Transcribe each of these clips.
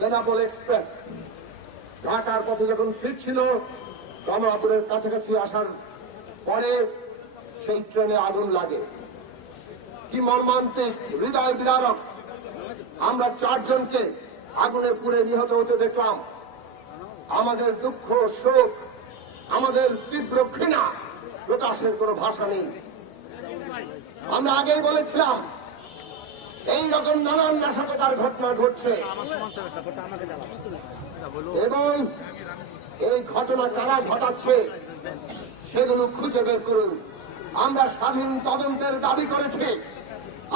Benapole express ঢাকার পথে যখন ফিরছিল কমলাপুরের কাছাকাছি আসার পরে সেই ট্রেনে আগুন লাগে। কি মর্মান্তিক, হৃদয় বিদারক। আমরা 4 জনকে আগুনে পুড়ে নিহত হতে দেখলাম। আমাদের দুঃখ, শোক, আমাদের তীব্র ঘৃণা প্রকাশের কোনো ভাষা নেই। আমরা আগেই বলেছিলাম এই রকম নানান নাশকতার ঘটনা ঘটছে এবং এই ঘটনা কারা ঘটাচ্ছে সেগুলো খুঁজে বের করুন। আমরা স্বাধীন তদন্তের দাবি করেছি।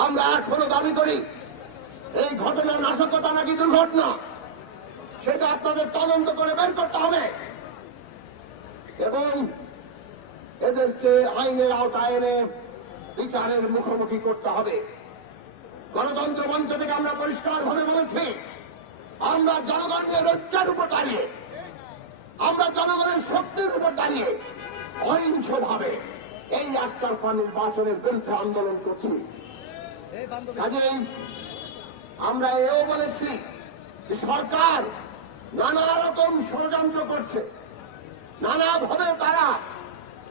আমরা এখনো দাবি করি এই ঘটনা নাশকতা নাকি দুর্ঘটনা সেটা আপনাদের তদন্ত করে বের করতে হবে এবং এদেরকে আইনের আওতায় এনে বিচারের মুখোমুখি করতে হবে। গণতন্ত্র মঞ্চ থেকে আমরা পরিষ্কারভাবে বলেছি আমরা জনগণের ঐক্যের উপর দাঁড়িয়ে, আমরা জনগণের শক্তির উপর দাঁড়িয়ে অহিংসভাবে এই একতরফা নির্বাচনের বিরুদ্ধে আন্দোলন করছি। কাজেই আমরা এও বলেছি যে সরকার নানা রকম ষড়যন্ত্র করছে, নানাভাবে তারা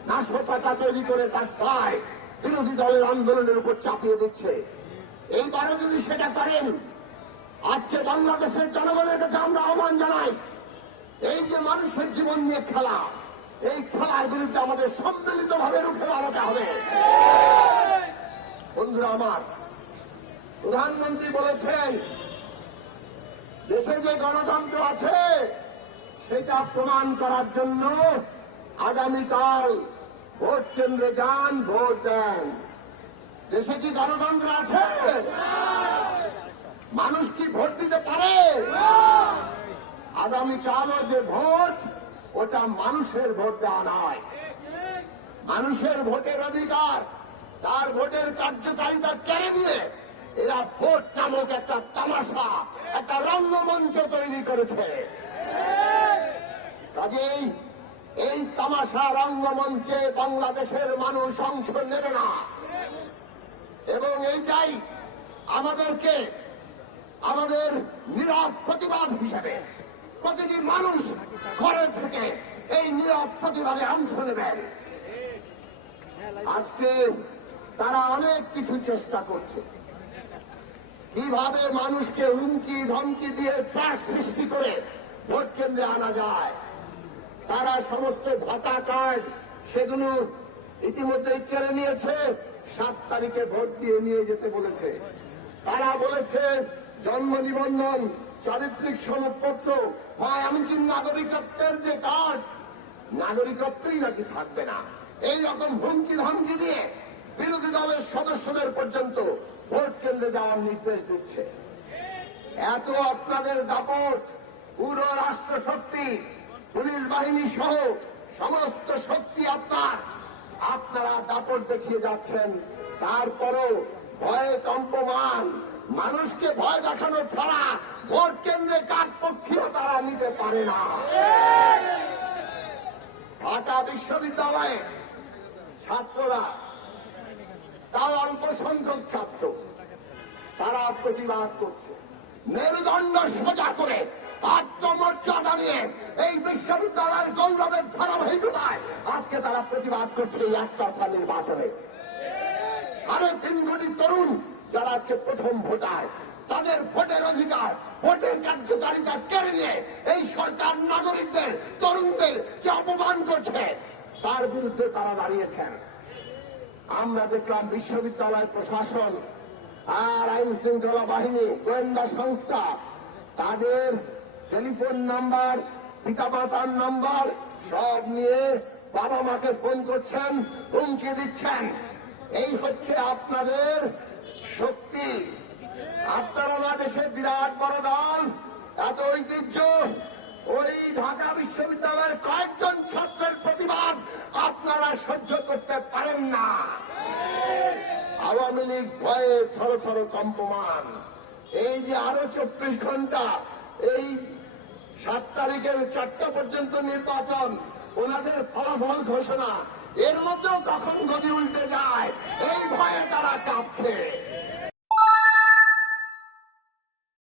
নাশকতা তৈরি করে তার দায় বিরোধী দলের আন্দোলনের উপর চাপিয়ে দিচ্ছে। এইবারও যদি সেটা করেন, আজকে বাংলাদেশের জনগণের কাছে আমরা আহ্বান জানাই, এই যে মানুষের জীবন নিয়ে খেলা, এই খেলার বিরুদ্ধে আমাদের সম্মিলিতভাবে রুখে দাঁড়াতে হবে। বন্ধুরা আমার, প্রধানমন্ত্রী বলেছেন দেশে যে গণতন্ত্র আছে সেটা প্রমাণ করার জন্য আগামীকাল ভোট কেন্দ্রে যান, ভোট দেন। দেশে কি গণতন্ত্র আছে? মানুষ কি ভোট দিতে পারে? আগামীকালও যে ভোট, ওটা মানুষের ভোট দেওয়া নয়। মানুষের ভোটের অধিকার, তার ভোটের কার্যকারিতা কেড়ে নিয়ে এরা ভোট নামক একটা তামাশা, একটা রঙ্গমঞ্চ তৈরি করেছে। কাজেই এই তামাশা রঙ্গমঞ্চে বাংলাদেশের মানুষ অংশ নেবে না এবং এইটাই আমাদেরকে আমাদের নীরব প্রতিবাদ হিসেবে প্রতিটি মানুষ ঘরে থেকে এই নীরব প্রতিবাদে অংশ নেবেন। আজকে তারা অনেক কিছু চেষ্টা করছে, কিভাবে মানুষকে হুমকি ধমকি দিয়ে ত্রাস সৃষ্টি করে ভোট কেন্দ্রে আনা যায়। তারা সমস্ত ভাতা কার্ড সেগুলো ইতিমধ্যেই কেড়ে নিয়েছে। 7 তারিখে ভোট দিয়ে নিয়ে যেতে বলেছে। তারা বলেছে জন্ম নিবন্ধন, চারিত্রিক সনদপত্র বা এমনকি নাগরিকত্বের যে কার্ড, নাগরিকত্বই নাকি থাকবে না। এই রকম হুমকি ধমকি দিয়ে বিরোধী দলের সদস্যদের পর্যন্ত ভোট কেন্দ্রে যাওয়ার নির্দেশ দিচ্ছে। এত আপনাদের দাপট, পুরো রাষ্ট্র শক্তি, পুলিশ বাহিনী সহ সমস্ত শক্তি আপনারা দাপট দেখিয়ে যাচ্ছেন। তারপরও ভয়ে কম্পমান, মানুষকে ভয় দেখানো ছাড়া ভোট কেন্দ্রে কাকপক্ষীও তারা নিতে পারে না। ঢাকা বিশ্ববিদ্যালয়ে ছাত্ররা, তাও অল্প সংখ্যক ছাত্র, তারা প্রতিবাদ করছে। মেরুদণ্ড সোজা করে আত্মমর্যাদা নিয়ে এই বিশ্ববিদ্যালয়ের গৌরবের ধারাবাহিকতায় আজকে তারা প্রতিবাদ করছে এই একতরফা নির্বাচনে। 3.5 কোটি তরুণ যারা আজকে প্রথম ভোটার, তাদের ভোটের অধিকার, ভোটের কার্যকারিতা কেড়ে নিয়ে এই সরকার নাগরিকদের, তরুণদের যে অপমান করছে তার বিরুদ্ধে তারা দাঁড়িয়েছেন। আমরা দেখলাম বিশ্ববিদ্যালয় প্রশাসন আর আইন শৃঙ্খলা বাহিনী, গোয়েন্দা সংস্থা তাদের টেলিফোন নাম্বার, পিতামাতার নাম্বার সব নিয়ে বাবা মাকে ফোন করছেন, হুমকি দিচ্ছেন। এই হচ্ছে আপনাদের শক্তি। আপনারা না দেশের বিরাট বড় দল, এত ঐতিহ্য, ওই ঢাকা বিশ্ববিদ্যালয়ের কয়েকজন ছাত্রের প্রতিবাদ আপনারা সহ্য করতে পারেন না। আওয়ামী লীগ ভয়ে থর থর কম্পমান। এই যে আরো 24 ঘন্টা, এই 7 তারিখের 4টা পর্যন্ত নির্বাচন, ওনাদের ফলাফল ঘোষণা, এর মধ্যেও কখন গদি উল্টে যায় এই ভয়ে তারা কাঁপছে।